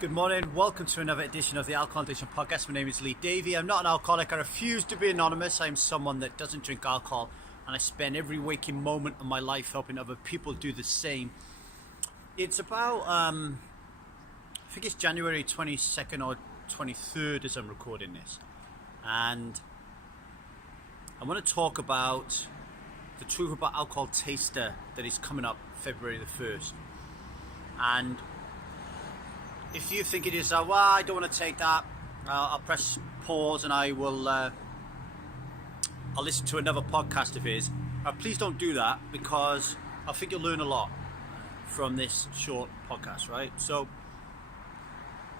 Good morning, welcome to another edition of the Alcohol Addiction Podcast. My name is Lee Davey. I'm not an alcoholic, I refuse to be anonymous. I'm someone that doesn't drink alcohol, and I spend every waking moment of my life helping other people do the same. It's about, I think it's January 22nd or 23rd as I'm recording this. And I want to talk about the Truth About Alcohol Taster that is coming up February the 1st. And if you think it is, well, I don't want to take that, I'll press pause and I will, I'll listen to another podcast of his. Please don't do that, because I think you'll learn a lot from this short podcast, right? So,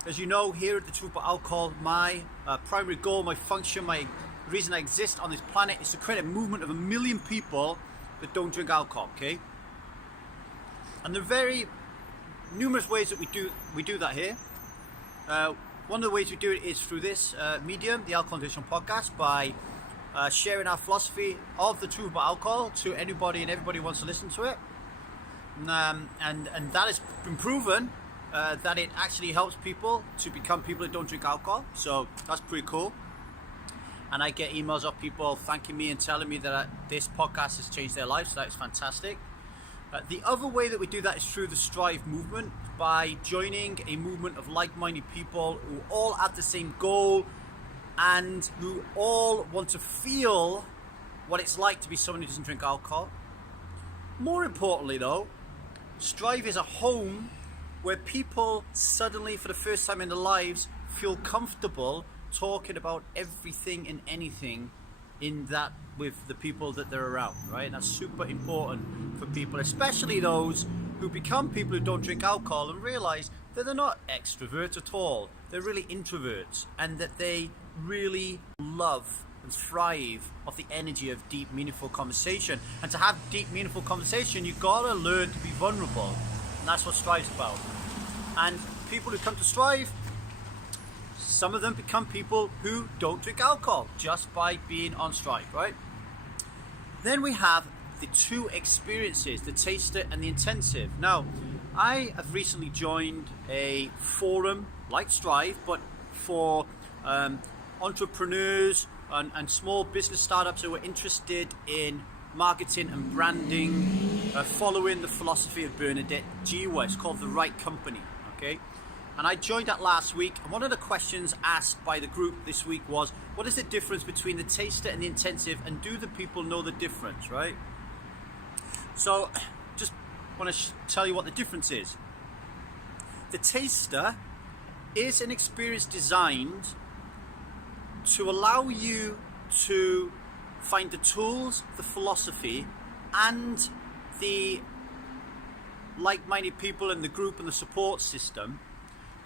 as you know, here at the Truth About Alcohol, my primary goal, my function, my reason I exist on this planet is to create a movement of 1 million people that don't drink alcohol, okay? And there are very numerous ways that we do that here. One of the ways we do it is through this medium, the Alcohol Addiction Podcast, by sharing our philosophy of the truth about alcohol to anybody and everybody who wants to listen to it. And that has been proven that it actually helps people to become people that don't drink alcohol. So that's pretty cool. And I get emails of people thanking me and telling me that this podcast has changed their lives. So that's fantastic. The other way that we do that is through the Strive movement, by joining a movement of like-minded people who all have the same goal and who all want to feel what it's like to be someone who doesn't drink alcohol. More importantly though, Strive is a home where people suddenly, for the first time in their lives, feel comfortable talking about everything and anything in that with the people that they're around, right? And that's super important for people, especially those who become people who don't drink alcohol and realize that they're not extroverts at all. They're really introverts, and that they really love and thrive off the energy of deep, meaningful conversation. And to have deep, meaningful conversation, you've got to learn to be vulnerable. And that's what Strive's about. And people who come to Strive, some of them become people who don't drink alcohol just by being on Strive, right? Then we have the two experiences, the taster and the intensive. Now, I have recently joined a forum like Strive, but for entrepreneurs and small business startups who are interested in marketing and branding, following the philosophy of Bernadette Jiwa. It's called The Right Company, okay? And I joined that last week, and one of the questions asked by the group this week was, what is the difference between the taster and the intensive, and do the people know the difference, right? So, just want to tell you what the difference is. The taster is an experience designed to allow you to find the tools, the philosophy, and the like-minded people in the group and the support system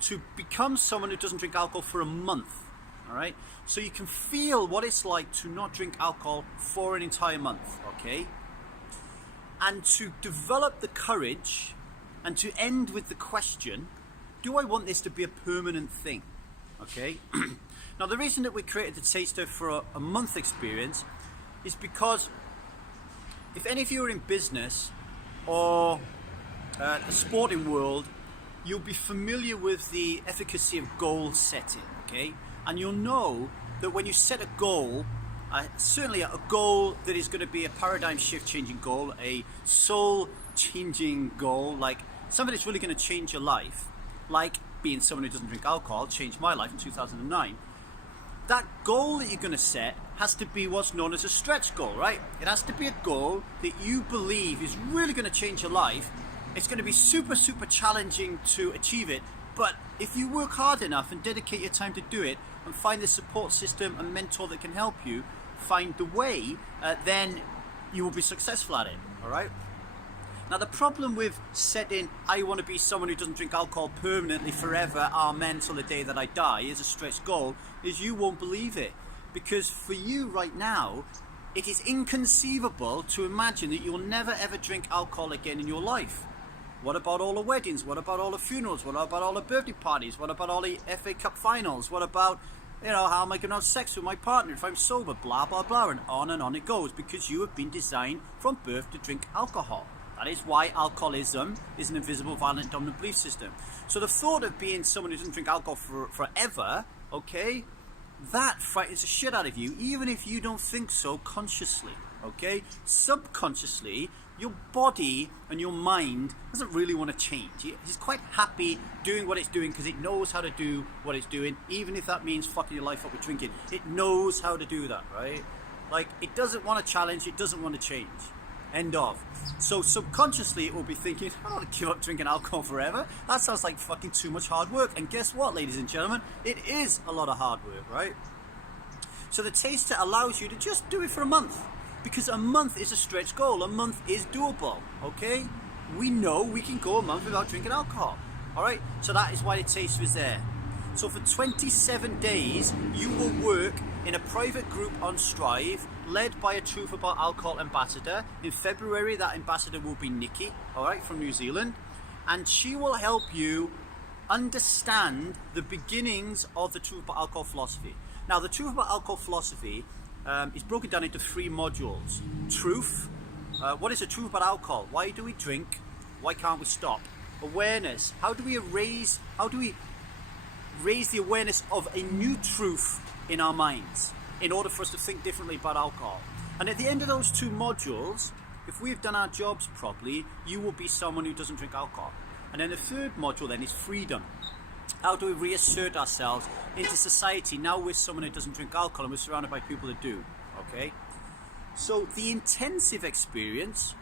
to become someone who doesn't drink alcohol for a month, all right? So you can feel what it's like to not drink alcohol for an entire month, okay? And to develop the courage and to end with the question, do I want this to be a permanent thing, okay? Now, the reason that we created the taster for a month experience is because if any of you are in business or the sporting world, you'll be familiar with the efficacy of goal setting, okay? And you'll know that when you set a goal, certainly a goal that is going to be a paradigm shift changing goal, a soul changing goal, like something that's really going to change your life, like being someone who doesn't drink alcohol changed my life in 2009. That goal that you're going to set has to be what's known as a stretch goal, right? It has to be a goal that you believe is really going to change your life. It's going to be super, super challenging to achieve it, but if you work hard enough and dedicate your time to do it and find the support system and mentor that can help you find the way, then you will be successful at it, all right? Now, the problem with setting, I want to be someone who doesn't drink alcohol permanently forever, amen, till the day that I die, is a stretch goal, is you won't believe it. Because for you right now, it is inconceivable to imagine that you'll never ever drink alcohol again in your life. What about all the weddings? What about all the funerals? What about all the birthday parties? What about all the FA Cup finals? What about, how am I going to have sex with my partner if I'm sober? Blah, blah, blah. And on it goes, because you have been designed from birth to drink alcohol. That is why alcoholism is an invisible, violent, dominant belief system. So the thought of being someone who doesn't drink alcohol forever, okay, that frightens the shit out of you, even if you don't think so consciously, okay? Subconsciously, your body and your mind doesn't really want to change. It's quite happy doing what it's doing because it knows how to do what it's doing, even if that means fucking your life up with drinking. It knows how to do that, right? Like, it doesn't want to challenge, it doesn't want to change. End of. So subconsciously it will be thinking, I don't want to give up drinking alcohol forever. That sounds like fucking too much hard work. And guess what, ladies and gentlemen? It is a lot of hard work, right? So the taster allows you to just do it for a month. Because a month is a stretch goal. A month is doable, okay? We know we can go a month without drinking alcohol. Alright? So that is why the taster is there. So for 27 days, you will work in a private group on Strive, led by a Truth About Alcohol ambassador. In February, that ambassador will be Nikki, all right, from New Zealand. And she will help you understand the beginnings of the Truth About Alcohol philosophy. Now, the Truth About Alcohol philosophy is broken down into 3 modules. Truth. What is the truth about alcohol? Why do we drink? Why can't we stop? Awareness. How do we raise the awareness of a new truth in our minds in order for us to think differently about alcohol? And at the end of those 2 modules, if we've done our jobs properly, you will be someone who doesn't drink alcohol. And then the 3rd module then is freedom. How do we reassert ourselves into society? Now we're someone who doesn't drink alcohol and we're surrounded by people that do. Okay? So the intensive experience,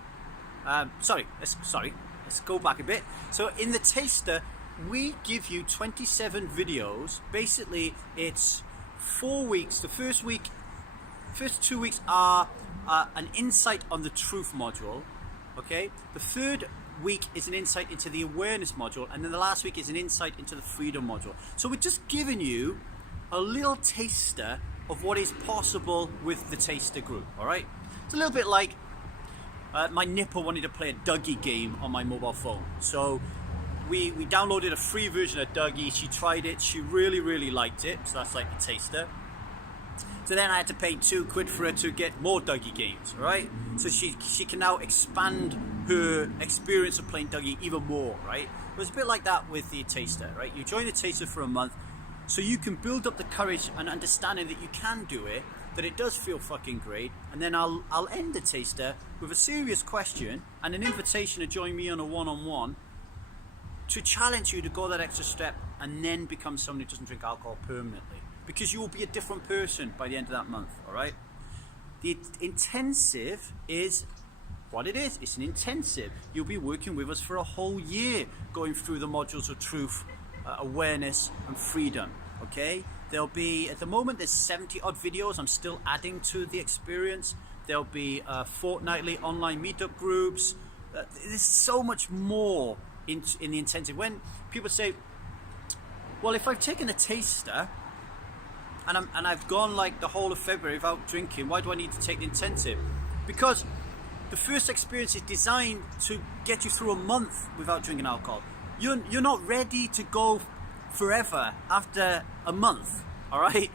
let's go back a bit. So in the taster, we give you 27 videos. Basically, it's 4 weeks. The first 2 weeks are an insight on the truth module. Okay? The 3rd week is an insight into the awareness module, and then the last week is an insight into the freedom module. So we're just giving you a little taster of what is possible with the taster group. All right? It's a little bit like my nipper wanted to play a Dougie game on my mobile phone. So we downloaded a free version of Dougie. She tried it. She really liked it. So that's like the taster. So then I had to pay £2 for her to get more Dougie games, right? So she can now expand her experience of playing Dougie even more, right? It was a bit like that with the taster, right? You join the taster for a month so you can build up the courage and understanding that you can do it, that it does feel fucking great. And then I'll end the taster with a serious question and an invitation to join me on a one-on-one to challenge you to go that extra step and then become someone who doesn't drink alcohol permanently. Because you will be a different person by the end of that month, all right? The intensive is what it is. It's an intensive. You'll be working with us for a whole year, going through the modules of truth, awareness, and freedom, okay? There'll be, at the moment, there's 70 odd videos. I'm still adding to the experience. There'll be fortnightly online meetup groups. There's so much more in the intensive. When people say, well, if I've taken a taster, and I've gone like the whole of February without drinking, why do I need to take the intensive? Because the first experience is designed to get you through a month without drinking alcohol. You're not ready to go forever after a month, all right?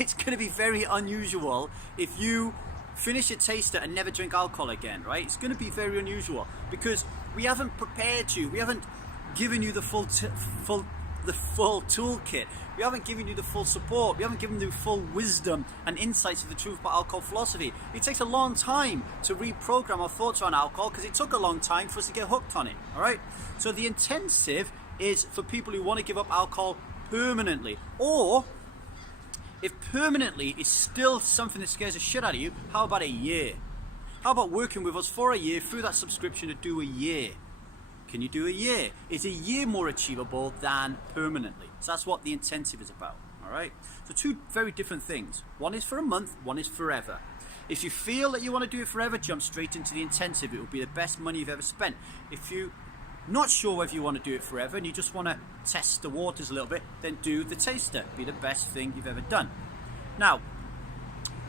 It's going to be very unusual if you finish a taster and never drink alcohol again, right? It's going to be very unusual because we haven't prepared you. We haven't given you the full toolkit. We haven't given you the full support. We haven't given you full wisdom and insights of the truth about alcohol philosophy. It takes a long time to reprogram our thoughts around alcohol because it took a long time for us to get hooked on it, all right? So the intensive is for people who want to give up alcohol permanently. Or if permanently is still something that scares the shit out of you, how about a year? How about working with us for a year through that subscription to do a year? Can you do a year? Is a year more achievable than permanently? So that's what the intensive is about, all right? So 2 very different things. One is for a month, one is forever. If you feel that you want to do it forever, jump straight into the intensive. It will be the best money you've ever spent. If you're not sure whether you want to do it forever and you just want to test the waters a little bit, then do the taster. Be the best thing you've ever done. Now,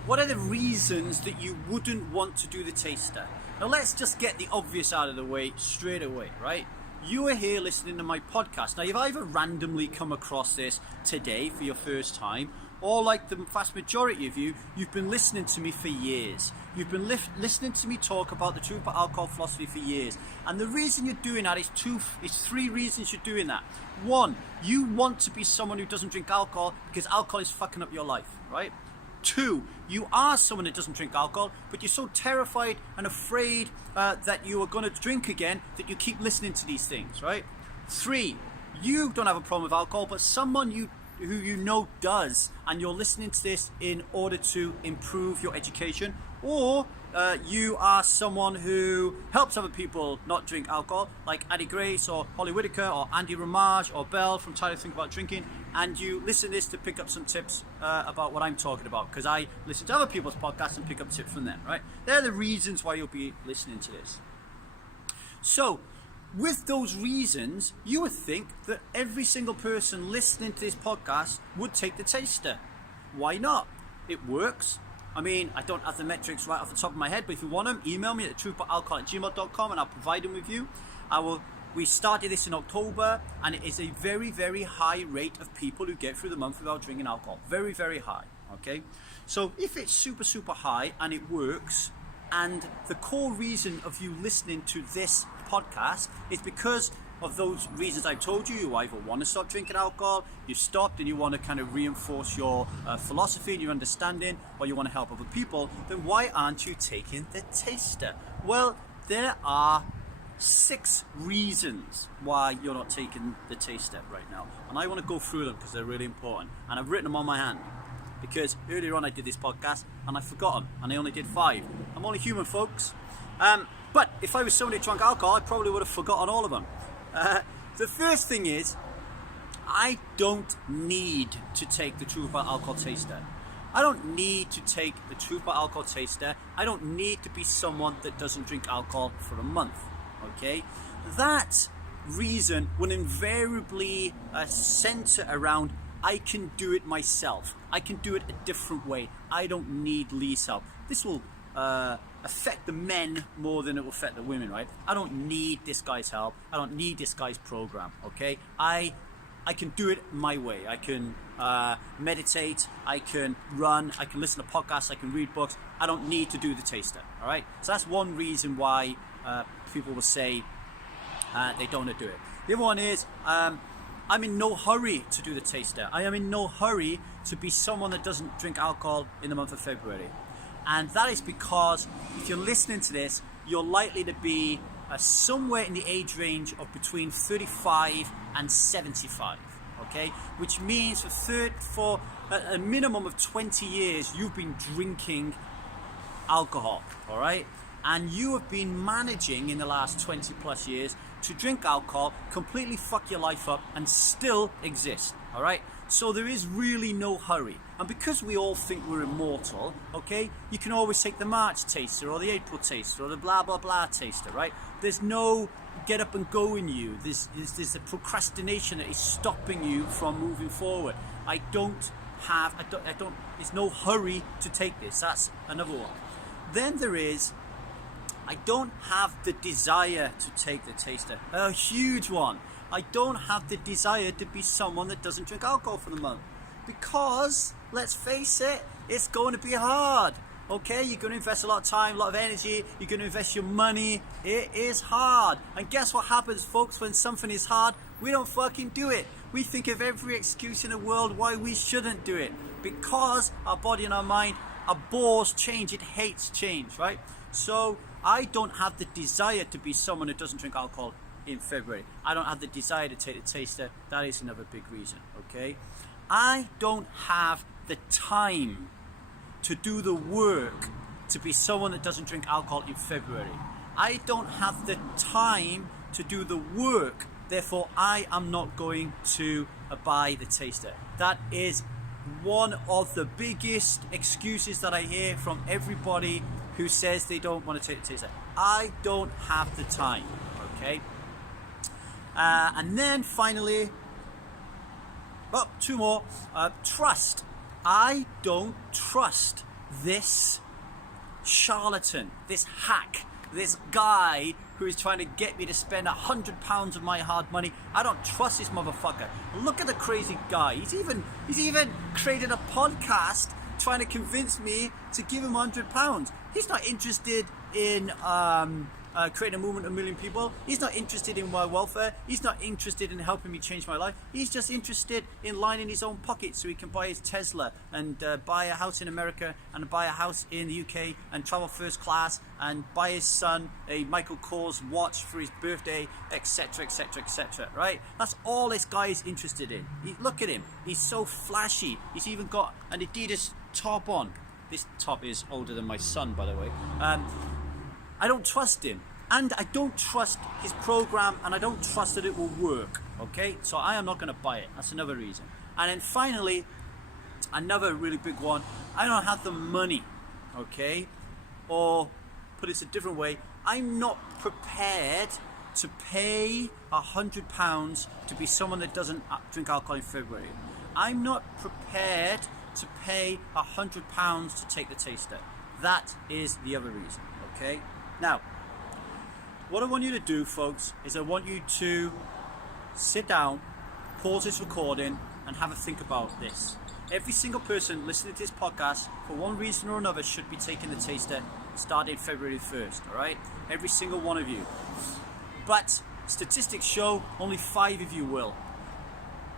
what are the reasons that you wouldn't want to do the taster? Now let's just get the obvious out of the way straight away, right? You are here listening to my podcast. Now, you've either randomly come across this today for your first time, or like the vast majority of you, you've been listening to me for years. You've been listening to me talk about the Truth About Alcohol philosophy for years. And the reason you're doing that is three reasons you're doing that. One, you want to be someone who doesn't drink alcohol because alcohol is fucking up your life, right? Two, you are someone that doesn't drink alcohol, but you're so terrified and afraid that you are going to drink again that you keep listening to these things, right? Three, you don't have a problem with alcohol, but someone who you know does, and you're listening to this in order to improve your education, or you are someone who helps other people not drink alcohol, like Addie Grace or Holly Whitaker or Andy Ramage or Belle from Try to Think About Drinking, and you listen to this to pick up some tips about what I'm talking about, because I listen to other people's podcasts and pick up tips from them, right? They're the reasons why you'll be listening to this. So, with those reasons, you would think that every single person listening to this podcast would take the taster. Why not? It works. I mean, I don't have the metrics right off the top of my head, but if you want them, email me at truthaboutalcohol@gmail.com and I'll provide them with you. We started this in October, and it is a very, very high rate of people who get through the month without drinking alcohol. Very, very high, okay? So if it's super, super high and it works, and the core reason of you listening to this podcast is because of those reasons I've told you. You either want to stop drinking alcohol, you've stopped and you want to kind of reinforce your philosophy and your understanding, or you want to help other people, then why aren't you taking the taster? Well, there are 6 reasons why you're not taking the taster right now, and I want to go through them because they're really important, and I've written them on my hand because earlier on I did this podcast and I forgot them, and I only did 5. I'm only human, folks. But if I was somebody who drank alcohol, I probably would have forgotten all of them. The first thing is, I don't need to take the Truth About Alcohol taster. I don't need to take the Truth About Alcohol taster. I don't need to be someone that doesn't drink alcohol for a month, okay? That reason will invariably center around, I can do it myself. I can do it a different way. I don't need Lee's help. This will affect the men more than it will affect the women, right? I don't need this guy's help. I don't need this guy's program, okay? I can do it my way. I can meditate, I can run, I can listen to podcasts, I can read books. I don't need to do the taster, all right? So that's one reason why people will say they don't want to do it. The other one is, I'm in no hurry to do the taster. I am in no hurry to be someone that doesn't drink alcohol in the month of February. And that is because if you're listening to this, you're likely to be somewhere in the age range of between 35 and 75, okay? Which means for a minimum of 20 years, you've been drinking alcohol, all right? And you have been managing in the last 20 plus years to drink alcohol, completely fuck your life up, and still exist, all right? So there is really no hurry. And because we all think we're immortal, okay, you can always take the March taster or the April taster or the blah, blah, blah taster, right? There's no get up and go in you. There's the procrastination that is stopping you from moving forward. There's no hurry to take this. That's another one. Then there is, I don't have the desire to take the taster. A huge one. I don't have the desire to be someone that doesn't drink alcohol for the month. Because, let's face it, it's going to be hard. Okay, you're going to invest a lot of time, a lot of energy, you're going to invest your money. It is hard. And guess what happens, folks, when something is hard? We don't fucking do it. We think of every excuse in the world why we shouldn't do it. Because our body and our mind abhors change, it hates change, right? So, I don't have the desire to be someone who doesn't drink alcohol in February. I don't have the desire to take the taster. That is another big reason, okay? I don't have the time to do the work to be someone that doesn't drink alcohol in February. I don't have the time to do the work, therefore I am not going to buy the taster. That is one of the biggest excuses that I hear from everybody who says they don't want to take the taster. I don't have the time, okay? And then finally, 2 more. Trust. I don't trust this charlatan, this hack, this guy who is trying to get me to spend £100 of my hard money. I don't trust this motherfucker. Look at the crazy guy. He's even created a podcast trying to convince me to give him £100. He's not interested in creating a movement of 1 million people. He's not interested in my welfare. He's not interested in helping me change my life. He's just interested in lining his own pockets so he can buy his Tesla and buy a house in America and buy a house in the UK and travel first class and buy his son a Michael Kors watch for his birthday, etc, etc, etc, right? That's all this guy is interested in. Look at him. He's so flashy. He's even got an Adidas top on. This top is older than my son, by the way. I don't trust him, and I don't trust his program, and I don't trust that it will work, okay? So I am not going to buy it. That's another reason. And then finally, another really big one, I don't have the money, okay? Or put it a different way, I'm not prepared to pay £100 to be someone that doesn't drink alcohol in February. I'm not prepared to pay £100 to take the taster. That is the other reason, okay? Now, what I want you to do, folks, is I want you to sit down, pause this recording, and have a think about this. Every single person listening to this podcast, for one reason or another, should be taking the taster starting February 1st, alright? Every single one of you. But statistics show only 5 of you will.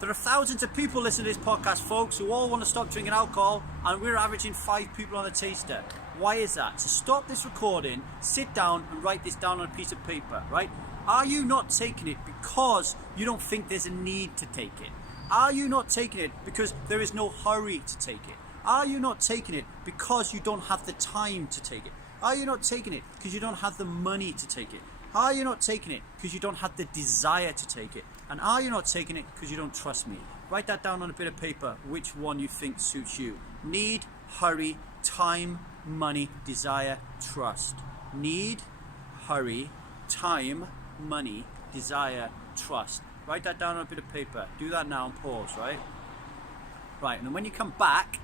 There are thousands of people listening to this podcast, folks, who all want to stop drinking alcohol, and we're averaging 5 people on the taster. Why is that? So stop this recording, sit down and write this down on a piece of paper, right? Are you not taking it because you don't think there's a need to take it? Are you not taking it because there is no hurry to take it? Are you not taking it because you don't have the time to take it? Are you not taking it because you don't have the money to take it? Are you not taking it because you don't have the desire to take it? And are you not taking it because you don't trust me? Write that down on a bit of paper, which one you think suits you. Need, hurry, time, money, desire, trust. Need, hurry, time, money, desire, trust. Write that down on a bit of paper. Do that now and pause, right? Right, and then when you come back,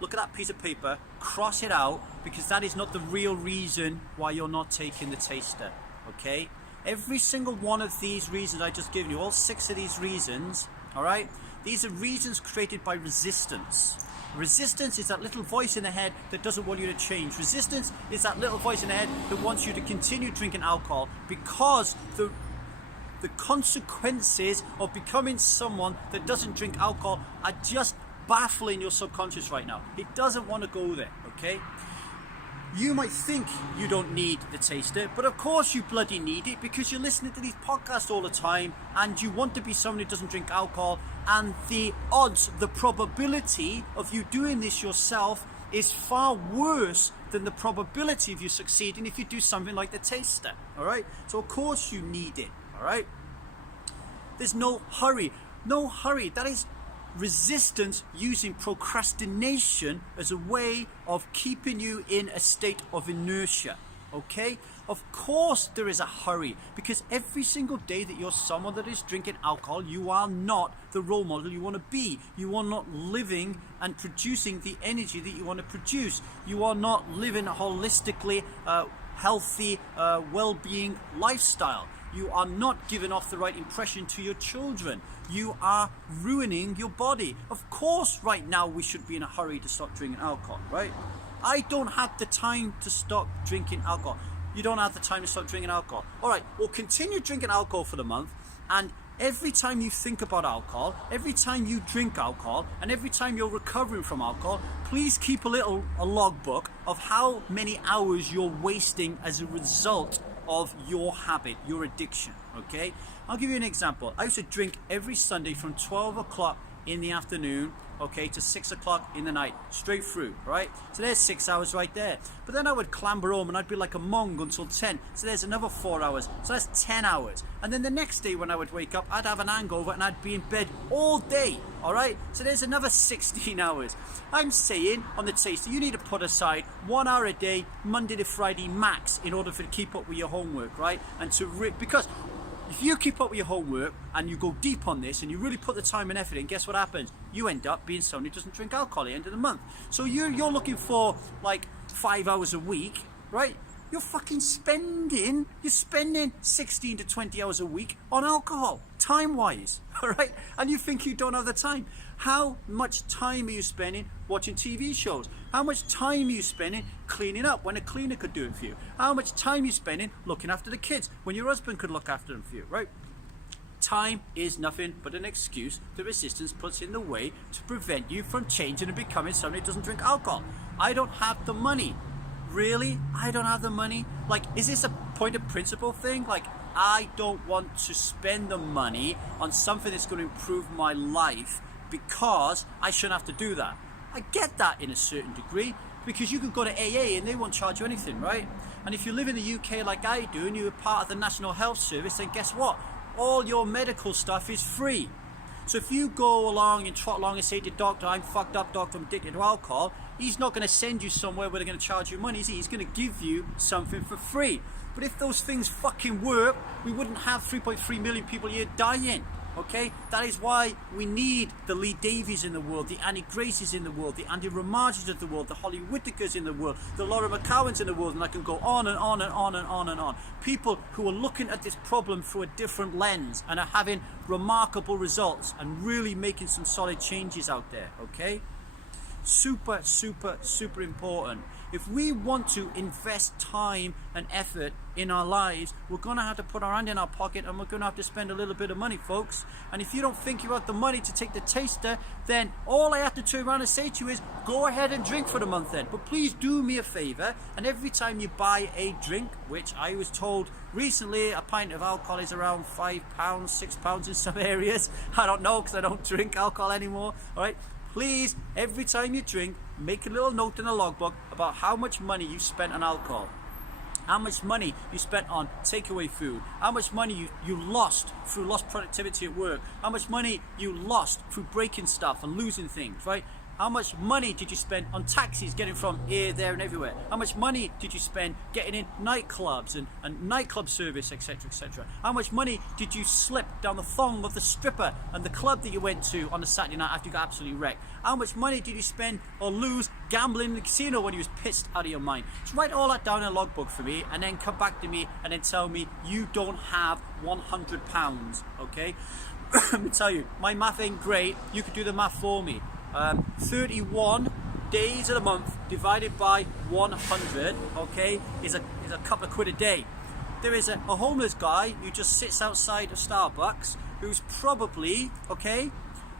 look at that piece of paper, cross it out, because that is not the real reason why you're not taking the taster, okay? Every single one of these reasons I just given you, all 6 of these reasons, all right? These are reasons created by resistance. Resistance is that little voice in the head that doesn't want you to change. Resistance is that little voice in the head that wants you to continue drinking alcohol because the consequences of becoming someone that doesn't drink alcohol are just baffling your subconscious right now. It doesn't want to go there, okay? You might think you don't need the taster, but of course you bloody need it because you're listening to these podcasts all the time and you want to be someone who doesn't drink alcohol, and the odds, the probability of you doing this yourself is far worse than the probability of you succeeding if you do something like the taster, alright? So of course you need it, alright? There's no hurry. No hurry. That is resistance using procrastination as a way of keeping you in a state of inertia, okay? Of course there is a hurry, because every single day that you're someone that is drinking alcohol, you are not the role model you want to be. You are not living and producing the energy that you want to produce. You are not living a holistically healthy, well-being lifestyle. You are not giving off the right impression to your children. You are ruining your body. Of course, right now we should be in a hurry to stop drinking alcohol, right? I don't have the time to stop drinking alcohol. You don't have the time to stop drinking alcohol. All right, well, continue drinking alcohol for the month, and every time you think about alcohol, every time you drink alcohol, and every time you're recovering from alcohol, please keep a logbook of how many hours you're wasting as a result of your habit, your addiction, okay? I'll give you an example. I used to drink every Sunday from 12 o'clock in the afternoon, okay, to 6 o'clock in the night, straight through, right? So there's 6 hours right there. But then I would clamber home and I'd be like a monk until 10. So there's another 4 hours. So that's 10 hours. And then the next day when I would wake up, I'd have an hangover and I'd be in bed all day, all right? So there's another 16 hours. I'm saying on the taster, you need to put aside 1 hour a day, Monday to Friday max, in order to keep up with your homework, right? And because if you keep up with your homework and you go deep on this and you really put the time and effort in, guess what happens? You end up being someone who doesn't drink alcohol at the end of the month. So you're looking for like 5 hours a week, right? you're spending 16 to 20 hours a week on alcohol, time-wise, all right? And you think you don't have the time. How much time are you spending watching TV shows? How much time are you spending cleaning up when a cleaner could do it for you? How much time are you spending looking after the kids when your husband could look after them for you, right? Time is nothing but an excuse the resistance puts in the way to prevent you from changing and becoming somebody who doesn't drink alcohol. I don't have the money. Really? I don't have the money? Like, is this a point of principle thing? Like, I don't want to spend the money on something that's going to improve my life because I shouldn't have to do that. I get that in a certain degree, because you can go to AA and they won't charge you anything, right? And if you live in the UK like I do and you're part of the National Health Service, then guess what? All your medical stuff is free. So if you go along and trot along and say to the doctor, I'm fucked up, doctor, I'm addicted to alcohol, he's not going to send you somewhere where they're going to charge you money, is he? He's going to give you something for free. But if those things fucking work, we wouldn't have 3.3 million people a year dying. Okay, that is why we need the Lee Davies in the world, the Annie Graces in the world, the Andy Ramages of the world, the Holly Whitakers in the world, the Laura McCowans in the world, and I can go on and on and on and on and on. People who are looking at this problem through a different lens and are having remarkable results and really making some solid changes out there, okay? Super, super, super important. If we want to invest time and effort in our lives, we're going to have to put our hand in our pocket and we're going to have to spend a little bit of money, folks. And if you don't think you have the money to take the taster, then all I have to turn around and say to you is, go ahead and drink for the month then. But please do me a favor, and every time you buy a drink, which I was told recently a pint of alcohol is around £5, £6 in some areas. I don't know because I don't drink alcohol anymore, all right? Please, every time you drink, make a little note in a logbook about how much money you spent on alcohol, how much money you spent on takeaway food, how much money you lost through lost productivity at work, how much money you lost through breaking stuff and losing things, right? How much money did you spend on taxis getting from here, there and everywhere? How much money did you spend getting in nightclubs and nightclub service, etc, etc? How much money did you slip down the thong of the stripper and the club that you went to on a Saturday night after you got absolutely wrecked? How much money did you spend or lose gambling in the casino when you was pissed out of your mind? So write all that down in a logbook for me and then come back to me and then tell me you don't have £100, okay? Let me tell you, my math ain't great. You could do the math for me. 31 days of the month divided by 100, okay, is a couple of quid a day. There is a homeless guy who just sits outside of Starbucks who's probably, okay,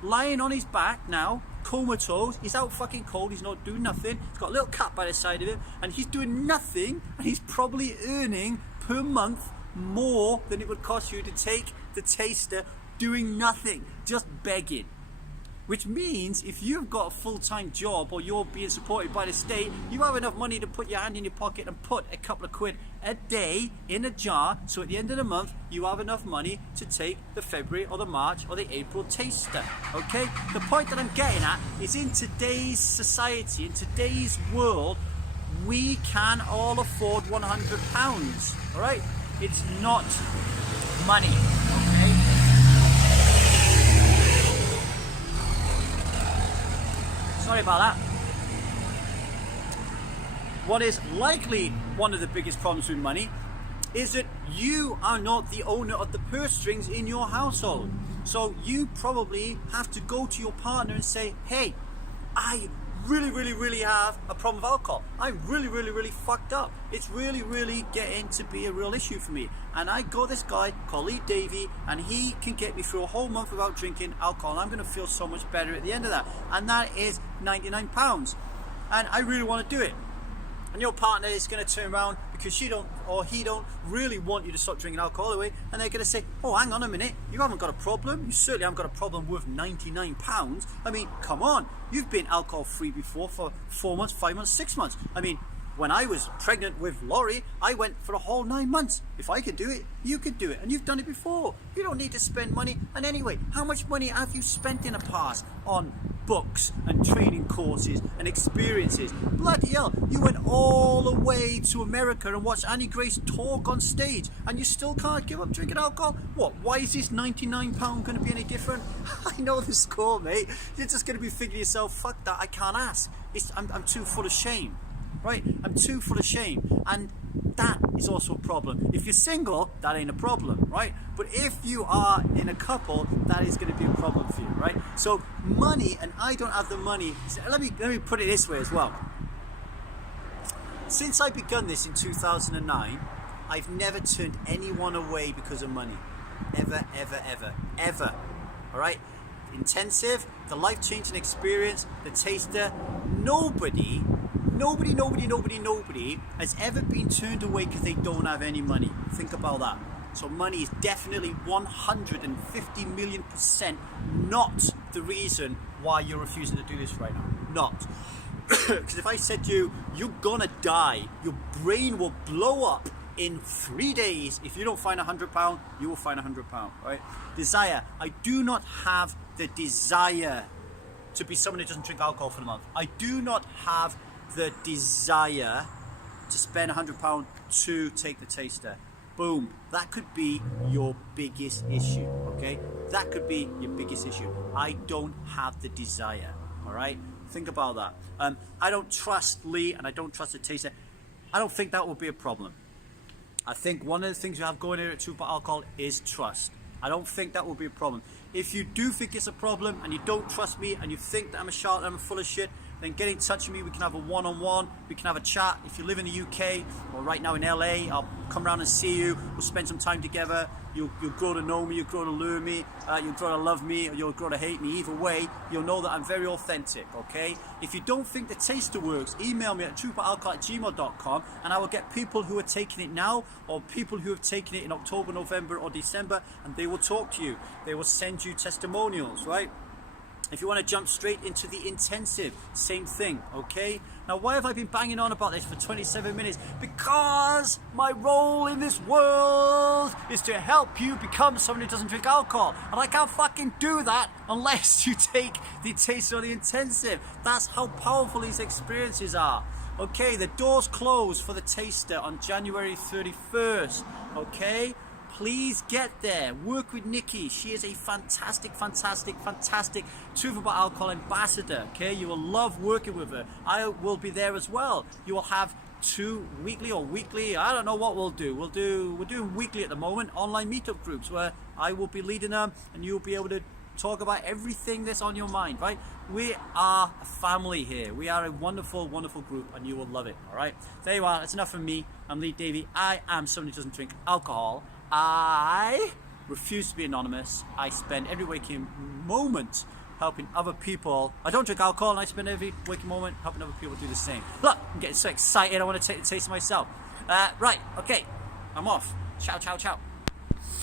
lying on his back now, comatose. He's out fucking cold, he's not doing nothing. He's got a little cat by the side of him and he's doing nothing, and he's probably earning per month more than it would cost you to take the taster doing nothing, just begging. Which means if you've got a full-time job or you're being supported by the state, you have enough money to put your hand in your pocket and put a couple of quid a day in a jar, so at the end of the month you have enough money to take the February or the March or the April taster, okay? The point that I'm getting at is, in today's society, in today's world, we can all afford £100, all right? It's not money, okay? Sorry about that. What is likely one of the biggest problems with money is that you are not the owner of the purse strings in your household. So you probably have to go to your partner and say, hey, I really have a problem with alcohol. I'm really fucked up. It's really getting to be a real issue for me. And I got this guy called Lee Davey, and he can get me through a whole month without drinking alcohol, and I'm going to feel so much better at the end of that. And that is £99. And I really want to do it. And your partner is going to turn around because she don't or he don't really want you to stop drinking alcohol away, and they're going to say, oh, hang on a minute, you haven't got a problem. You certainly haven't got a problem worth £99. I mean, come on, you've been alcohol free before for 4 months, 5 months, 6 months. I mean, when I was pregnant with Laurie, I went for a whole 9 months. If I could do it, you could do it, and you've done it before. You don't need to spend money. And anyway, how much money have you spent in the past on books and training courses and experiences? Bloody hell, you went all the way to America and watched Annie Grace talk on stage, and you still can't give up drinking alcohol? What, why is this £99 going to be any different? I know the score, mate. You're just going to be thinking to yourself, fuck that, I can't ask. I'm too full of shame. Right, I'm too full of shame. And that is also a problem. If you're single, that ain't a problem, right? But if you are in a couple, that is going to be a problem for you, right? So money, and I don't have the money. Let me put it this way as well. Since I begun this in 2009, I've never turned anyone away because of money. Ever, ever, ever, ever. All right? Intensive, the life-changing experience, the taster, nobody has ever been turned away because they don't have any money. Think about that. So money is definitely 150,000,000% not the reason why you're refusing to do this right now. Not. Because if I said to you, you're gonna die, your brain will blow up in 3 days. If you don't find £100, you will find £100, right? Desire. I do not have the desire to be someone who doesn't drink alcohol for the month. I do not have the desire to spend £100 to take the taster. Boom. That could be your biggest issue, okay? That could be your biggest issue. I don't have the desire, all right? Think about that. I don't trust Lee, and I don't trust the taster. I don't think that will be a problem. I think one of the things you have going here at True But Alcohol is trust. I don't think that will be a problem. If you do think it's a problem and you don't trust me and you think that I'm a charlatan, I'm full of shit, then get in touch with me. We can have a one-on-one. We can have a chat. If you live in the UK or right now in LA, I'll come around and see you. We'll spend some time together. You'll grow to know me. You'll grow to learn me. You'll grow to love me, or you'll grow to hate me. Either way, you'll know that I'm very authentic, okay? If you don't think the taster works, email me at truebutalcohol@gmail.com, and I will get people who are taking it now or people who have taken it in October, November or December, and they will talk to you. They will send you testimonials, right? If you want to jump straight into the intensive, same thing, okay? Now, why have I been banging on about this for 27 minutes? Because my role in this world is to help you become someone who doesn't drink alcohol. And I can't fucking do that unless you take the taster or the intensive. That's how powerful these experiences are. Okay, the doors close for the taster on January 31st, okay? Please get there. Work with Nikki. She is a fantastic Truth About Alcohol ambassador. Okay, you will love working with her. I will be there as well. You will have 2 weekly or weekly. I don't know what we'll do. We're doing weekly at the moment. Online meetup groups where I will be leading them, and you'll be able to talk about everything that's on your mind. Right? We are a family here. We are a wonderful group, and you will love it. All right. There you are. That's enough from me. I'm Lee Davey. I am someone who doesn't drink alcohol. I refuse to be anonymous. I spend every waking moment helping other people. I don't drink alcohol, and I spend every waking moment helping other people do the same. Look, I'm getting so excited. I want to take the taste of myself. Right, okay, I'm off. Ciao, ciao, ciao.